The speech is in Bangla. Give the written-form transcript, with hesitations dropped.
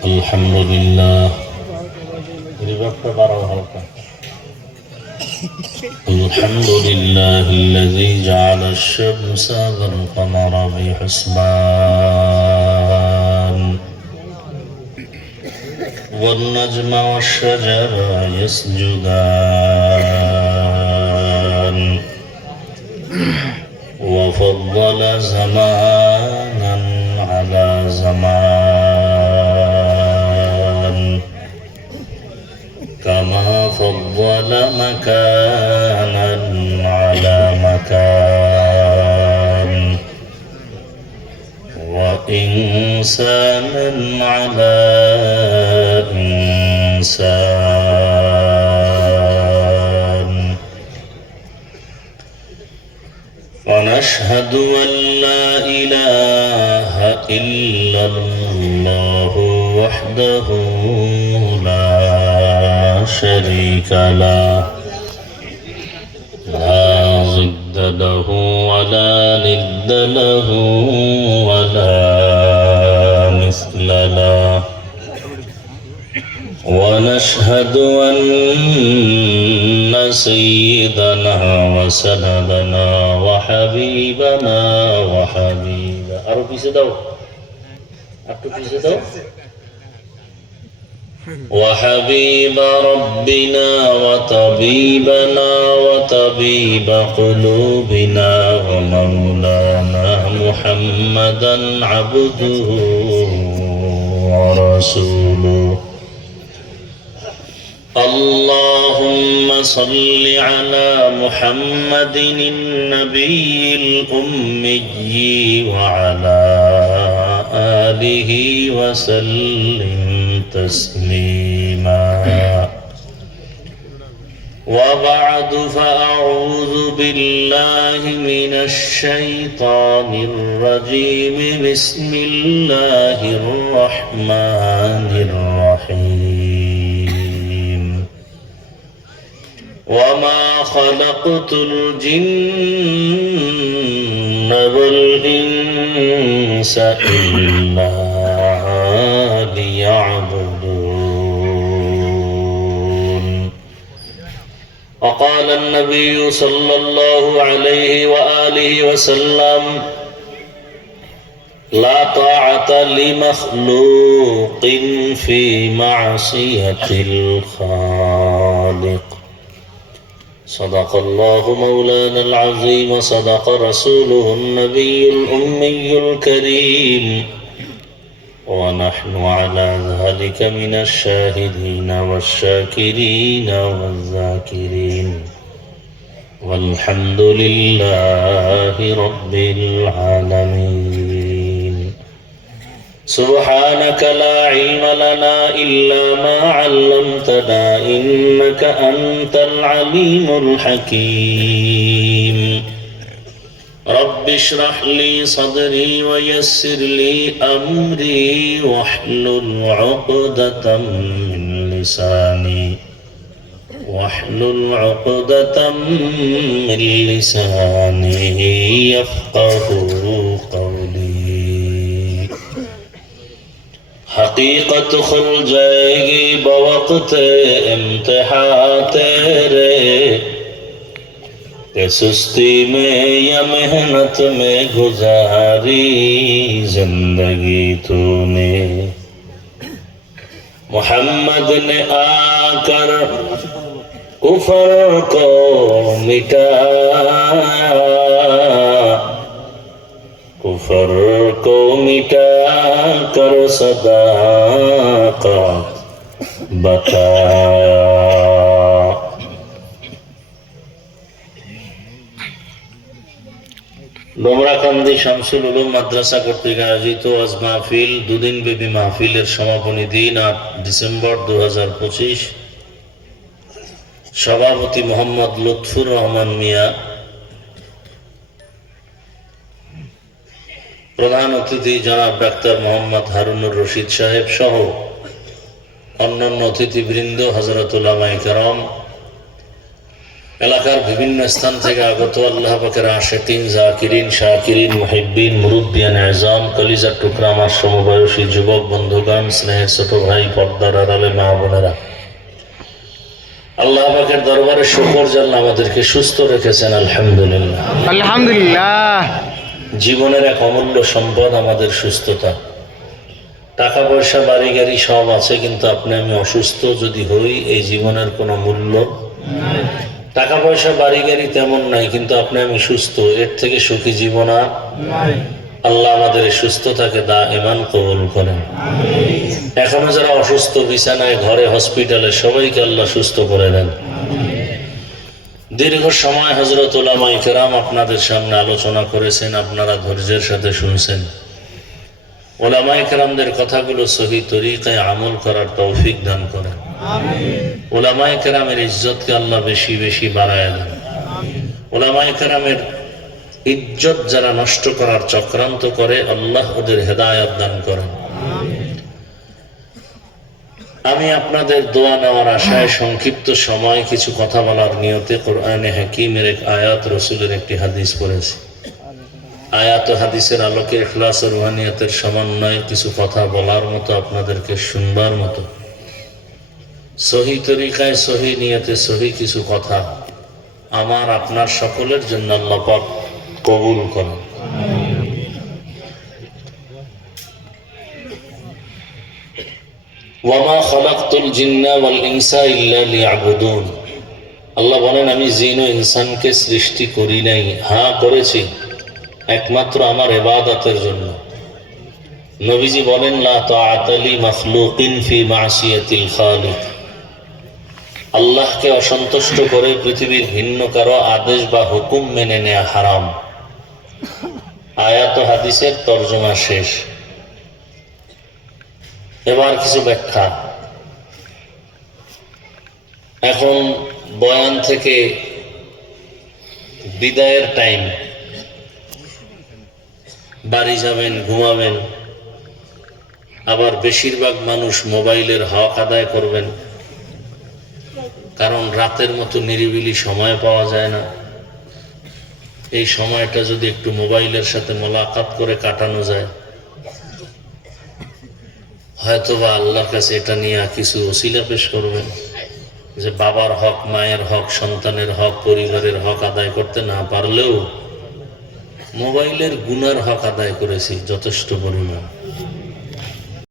الحمد لله الحمد لله الذي جعل الشمس والقمر بحسبان والنجم والشجر يسجدان وفضل زمانا على زمان كما فضل مكانا على مكان وإنسانا على إنسان ونشهد أن لا إله إلا الله وحده لا شريك له لا ضد له ولا ند له ولا مثل له ونشهد أن سيدنا وسندنا وحبيبنا وحبيب ربنا وطبيبنا وطبيب قلوبنا ومولانا محمدا عبده ورسوله اللهم صل على محمد النبي الأمي وعلى آله وسلم تسليما وبعد فأعوذ بالله من الشيطان الرجيم بسم الله الرحمن الرحيم وما خلقت الجن والإنس إلا ليعبدون وقال النبي صلى الله عليه وآله وسلم لا طاعة لمخلوق في معصية الخالق صدق الله مولانا العظيم وصدق رسوله النبي الأمي الكريم ونحن على ذلك من الشاهدين والشاكرين والذاكرين والحمد لله رب العالمين سبحانك لا علم لنا إلا ما علمتنا إنك أنت العليم الحكيم رب اشرح لي صدري ويسر لي أمري واحلل عقدة من لساني يفقه قولي حقیقت کھل جائے گی بوقت امتحان تیرے کہ سستی میں یا محنت میں گزاری زندگی تو نے محمد نے آ کر کفر کو مٹا کر صداقت بتایا ডোমরাকান্দি শামসুল উলুম মাদ্রাসা কর্তৃক আয়োজিত আজ মাহফিল দুদিন ব্যাপী মাহফিলের সমাপনী দিন ৮ ডিসেম্বর ২০২৫ সভাপতি মোহাম্মদ লুৎফুর রহমান মিয়া, প্রধান অতিথি জনাব ডাক্তার মোহাম্মদ হারুনুর রশিদ সাহেব সহ অন্যান্য অতিথিবৃন্দ, হযরত উলামায়ে কেরাম, এলাকার বিভিন্ন স্থান থেকে আগত আল্লাহ পাকের আশিকিন, জাকিরিন, শাকিরিন, মুহিব্বিন, মুরুব্বিয়ান আযম, কলিজার টুকরা আমার সমবয়সী যুবক বন্ধুগণ, স্নেহের ছোট ভাই, পর্দার আড়ালে মা বোনেরা, আল্লাহ পাকের দরবারে শুকর যে আল্লাহ আমাদেরকে সুস্থ রেখেছেন, আলহামদুলিল্লাহ। আলহামদুলিল্লাহ। জীবনের এক অমূল্য সম্পদ আমাদের সুস্থতা। টাকা পয়সা বাড়ি গাড়ি সব আছে, কিন্তু আপনি আমি অসুস্থ যদি হই, এই জীবনের কোনো মূল্য। টাকা পয়সা বাড়ি গাড়ি তেমন নাই, কিন্তু আপনি আমি সুস্থ, এর থেকে সুখী জীবন আর আল্লাহ আমাদের এই সুস্থতাকে দাইমান কবুল করেন। এখনো যারা অসুস্থ, বিছানায়, ঘরে, হসপিটালে, সবাইকে আল্লাহ সুস্থ করে দেন। দীর্ঘ সময় হযরত উলামায়ে কেরাম আপনাদের সামনে আলোচনা করেছেন, আপনারা ধৈর্যের সাথে শুনছেন। উলামায়ে কেরামদের কথাগুলো সহি তরিকায় আমল করার তৌফিক দান করেন। উলামায়ে কেরামের ইজ্জতকে আল্লাহ বেশি বেশি বাড়ায় দেন। উলামায়ে কেরামের ইজ্জত যারা নষ্ট করার চক্রান্ত করে, আল্লাহ ওদের হেদায়েত দান করেন। আমি আপনাদের দোয়া নেওয়ার আশায় সংক্ষিপ্ত সময় কিছু কথা বলার নিয়তে কোরআনে হাকিমের এক আয়াত, রসুলের একটি হাদিস পড়েছি। আয়াত ও হাদিসের আলোকে ইখলাস ও রুহানিয়াতের সমন্বয়ে কিছু কথা বলার মতো, আপনাদেরকে শুনবার মতো, সহি তরিকায়, সহি নিয়তে, সহি কিছু কথা আমার আপনার সকলের জন্য আল্লাহ পাক কবুল করেন। ওয়ামা খালাকতুল জিন্না ওয়াল ইনসা ইল্লা লিয়াবুদুন। আল্লাহ বলেন, আমি জিন ও ইনসানকে সৃষ্টি করি নাই, হ্যাঁ করেছি একমাত্র আমার ইবাদতের জন্য। নবীজি বলেন, লা তাআতা লি মাখলুকিন ফি মাসিয়াতিল খালিক। আল্লাহকে অসন্তুষ্ট করে পৃথিবীর ভিন্ন কারো আদেশ বা হুকুম মেনে নেওয়া হারাম। আয়াত ও হাদিসের তর্জমা শেষ। এবার কিছু ব্যাখ্যা। এখন বয়ান থেকে বিদায়ের টাইম, বাড়ি যাবেন, ঘুমাবেন, আবার বেশিরভাগ মানুষ মোবাইলের হক আদায় করবেন, কারণ রাতের মতো নিরিবিলি সময় পাওয়া যায় না। এই সময়টা যদি একটু মোবাইলের সাথে মোলাকাত করে কাটানো যায়, হয়তোবা আল্লাহর কাছে এটা নিয়ে কিছু ওসিলা পেশ করবেন যে বাবার হক, মায়ের হক, সন্তানের হক, পরিবারের হক আদায় করতে না পারলেও মোবাইলের গুনার হক আদায় করেছি যথেষ্ট পরিমাণ।